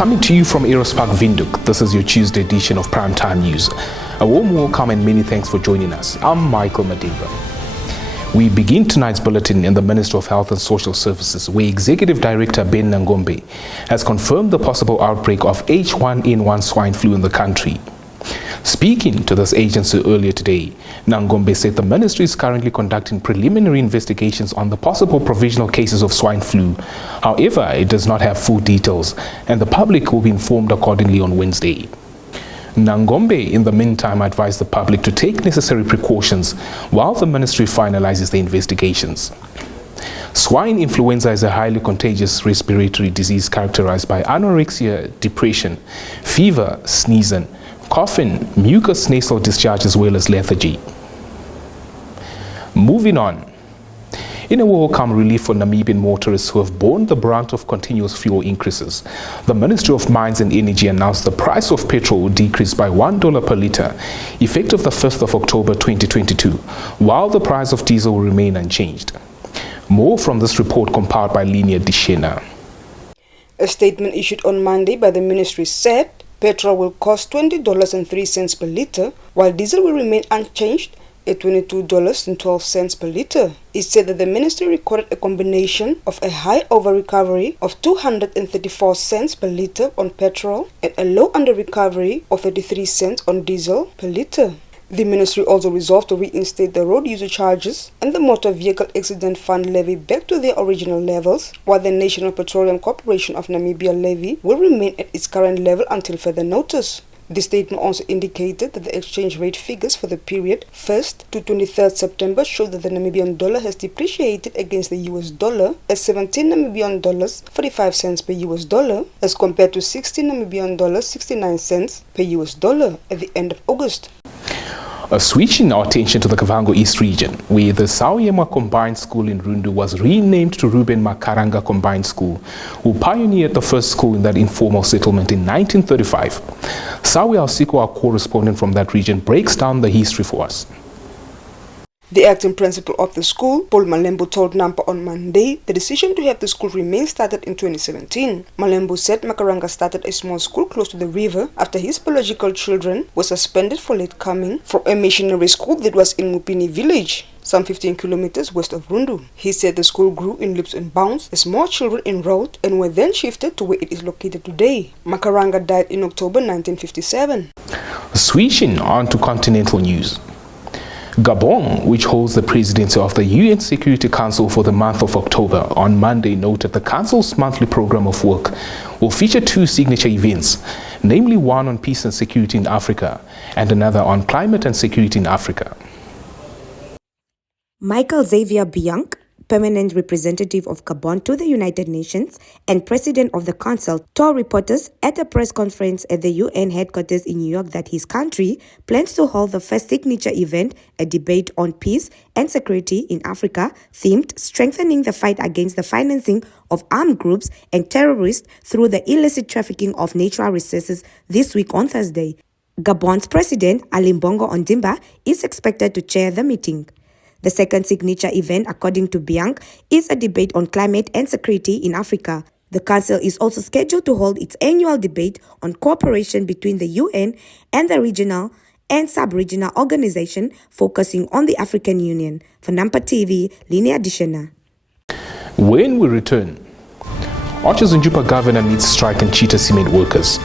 Coming to you from Eros Park Windhoek, this is your Tuesday edition of Primetime News. A warm welcome and many thanks for joining us. I'm Michael Madimba. We begin tonight's bulletin in the Ministry of Health and Social Services, where Executive Director Ben Nangombe has confirmed the possible outbreak of H1N1 swine flu in the country. Speaking to this agency earlier today, Nangombe said the ministry is currently conducting preliminary investigations on the possible provisional cases of swine flu. However, it does not have full details, and the public will be informed accordingly on Wednesday. Nangombe, in the meantime, advised the public to take necessary precautions while the ministry finalizes the investigations. Swine influenza is a highly contagious respiratory disease characterized by anorexia, depression, fever, sneezing, coughing, mucous nasal discharge, as well as lethargy. Moving on. In a welcome relief for Namibian motorists who have borne the brunt of continuous fuel increases, the Ministry of Mines and Energy announced the price of petrol would decrease by $1 per litre, effective the 5th of October 2022, while the price of diesel will remain unchanged. More from this report compiled by Linia Dishena. A statement issued on Monday by the ministry said petrol will cost $20.03 per litre, while diesel will remain unchanged at $22.12 per litre. It said that the ministry recorded a combination of a high over-recovery of 234 cents per litre on petrol and a low under-recovery of 33 cents on diesel per litre. The ministry also resolved to reinstate the road user charges and the motor vehicle accident fund levy back to their original levels, while the National Petroleum Corporation of Namibia levy will remain at its current level until further notice. The statement also indicated that the exchange rate figures for the period 1st to 23rd September showed that the Namibian dollar has depreciated against the US dollar at 17 Namibian dollars 45 cents per US dollar as compared to 16 Namibian dollars 69 cents per US dollar at the end of August. Switching our attention to the Kavango East region, where the Sauyemwa Combined School in Rundu was renamed to Ruben Makaranga Combined School, who pioneered the first school in that informal settlement in 1935. Sawi Alsiko, our correspondent from that region, breaks down the history for us. The acting principal of the school, Paul Malembo, told Nampa on Monday the decision to have the school remain started in 2017. Malembo said Makaranga started a small school close to the river after his biological children were suspended for late coming from a missionary school that was in Mupini village, some 15 kilometers west of Rundu. He said the school grew in leaps and bounds as more children enrolled and were then shifted to where it is located today. Makaranga died in October 1957. Switching on to continental news. Gabon, which holds the presidency of the UN Security Council for the month of October, on Monday noted the Council's monthly program of work will feature two signature events, namely one on peace and security in Africa and another on climate and security in Africa. Michael Xavier Bianc, permanent representative of Gabon to the United Nations and president of the council, told reporters at a press conference at the UN headquarters in New York that his country plans to hold the first signature event, a debate on peace and security in Africa, themed strengthening the fight against the financing of armed groups and terrorists through the illicit trafficking of natural resources this week on Thursday. Gabon's president, Ali Bongo Ondimba, is expected to chair the meeting. The second signature event, according to Bianc, is a debate on climate and security in Africa. The Council is also scheduled to hold its annual debate on cooperation between the UN and the regional and sub-regional organization focusing on the African Union. For Nampa TV, Linia Dishena. When we return, Arches and Jupa governor meets strike and cheetah cement workers.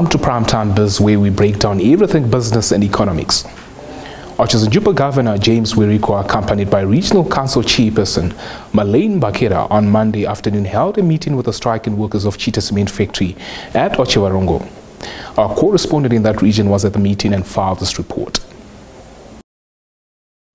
Welcome to Primetime Biz, where we break down everything business and economics. Otjiwarongo Governor James Wirikwa, accompanied by Regional Council Chairperson Malane Bakira, on Monday afternoon held a meeting with the striking workers of Chita Cement Factory at Otjiwarongo. Our correspondent in that region was at the meeting and filed this report.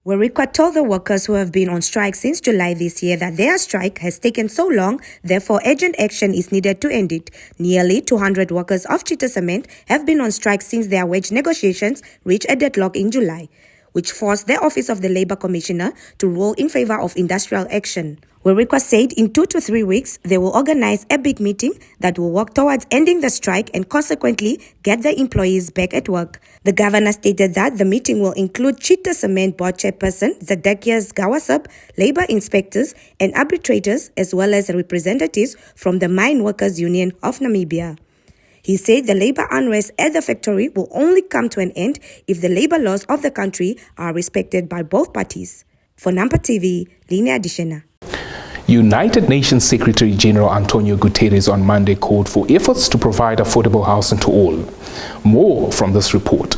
Wirikwa told the workers who have been on strike since July this year that their strike has taken so long, therefore urgent action is needed to end it. Nearly 200 workers of Chita Cement have been on strike since their wage negotiations reached a deadlock in July, which forced the Office of the Labour Commissioner to rule in favour of industrial action. Wirikwa said in 2 to 3 weeks, they will organise a big meeting that will work towards ending the strike and consequently get the employees back at work. The governor stated that the meeting will include Chita Cement Board Chairperson Zadekias Gawasab, labour inspectors and arbitrators, as well as representatives from the Mine Workers Union of Namibia. He said the labour unrest at the factory will only come to an end if the labour laws of the country are respected by both parties. For Nampa TV, Linnea Dishena. United Nations Secretary General Antonio Guterres on Monday called for efforts to provide affordable housing to all. More from this report.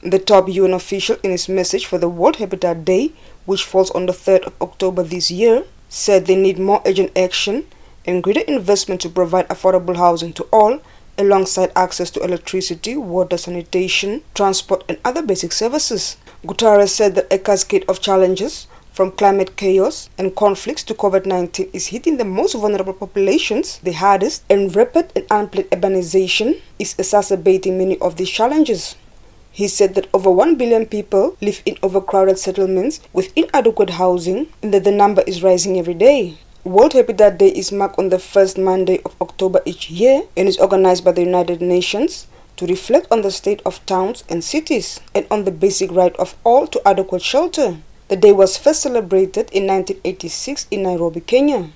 The top UN official, in his message for the World Habitat Day, which falls on the 3rd of October this year, said they need more urgent action and greater investment to provide affordable housing to all, alongside access to electricity, water, sanitation, transport and other basic services. Guterres said that a cascade of challenges, from climate chaos and conflicts to COVID-19, is hitting the most vulnerable populations the hardest, and rapid and unplanned urbanization is exacerbating many of these challenges. He said that over 1 billion people live in overcrowded settlements with inadequate housing and that the number is rising every day. World Habitat Day is marked on the first Monday of October each year and is organized by the United Nations to reflect on the state of towns and cities and on the basic right of all to adequate shelter. The day was first celebrated in 1986 in Nairobi, Kenya.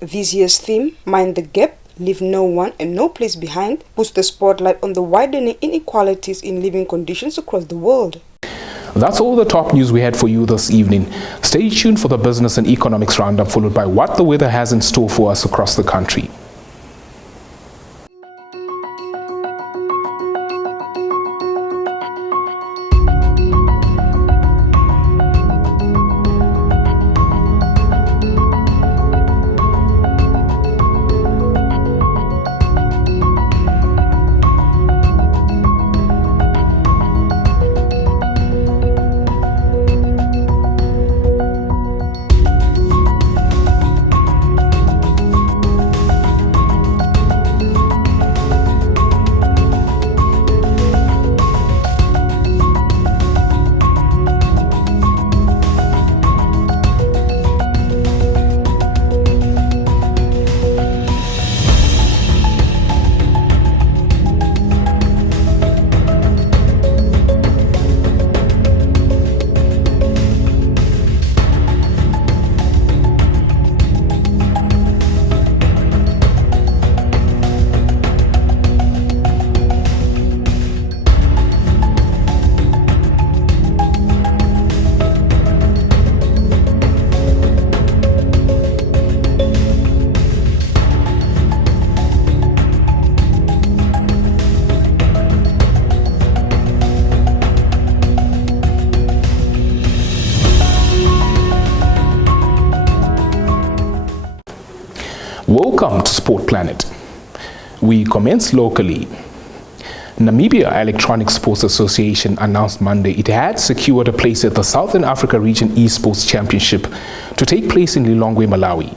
This year's theme, Mind the Gap, Leave No One and No Place Behind, puts the spotlight on the widening inequalities in living conditions across the world. That's all the top news we had for you this evening. Stay tuned for the business and economics roundup, followed by what the weather has in store for us across the country. Welcome to Sport Planet. We commence locally. Namibia Electronic Sports Association announced Monday it had secured a place at the Southern Africa Region Esports Championship to take place in Lilongwe, Malawi.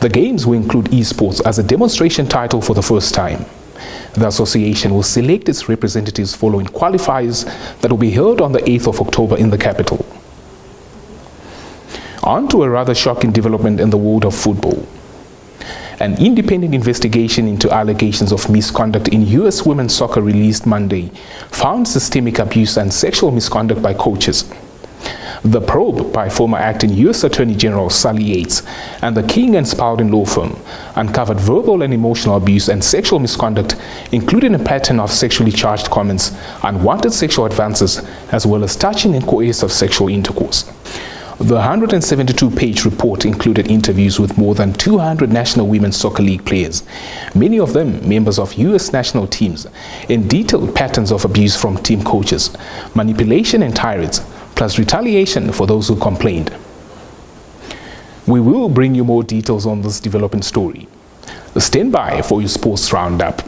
The games will include esports as a demonstration title for the first time. The association will select its representatives following qualifiers that will be held on the 8th of October in the capital. On to a rather shocking development in the world of football. An independent investigation into allegations of misconduct in U.S. women's soccer released Monday found systemic abuse and sexual misconduct by coaches. The probe by former acting U.S. Attorney General Sally Yates and the King and Spalding law firm uncovered verbal and emotional abuse and sexual misconduct, including a pattern of sexually charged comments, unwanted sexual advances, as well as touching and coercive sexual intercourse. The 172-page report included interviews with more than 200 National Women's Soccer League players, many of them members of U.S. national teams, and detailed patterns of abuse from team coaches, manipulation and tirades, plus retaliation for those who complained. We will bring you more details on this developing story. Stand by for your sports roundup.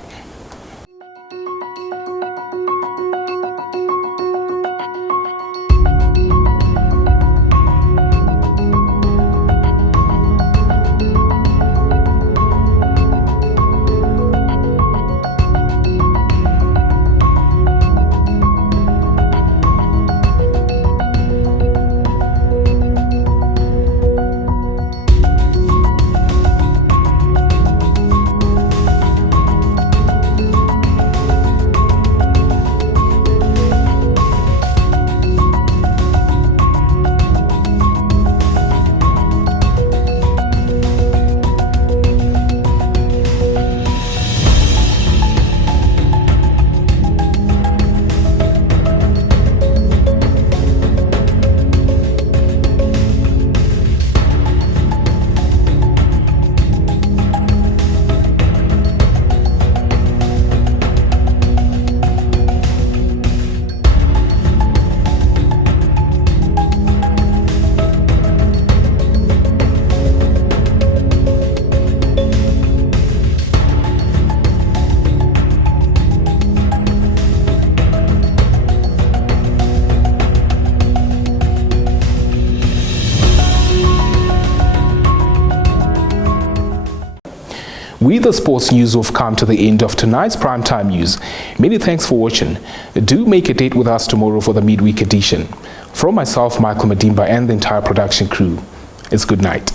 With the sports news, we've come to the end of tonight's primetime news. Many thanks for watching. Do make a date with us tomorrow for the midweek edition. From myself, Michael Madimba, and the entire production crew, it's good night.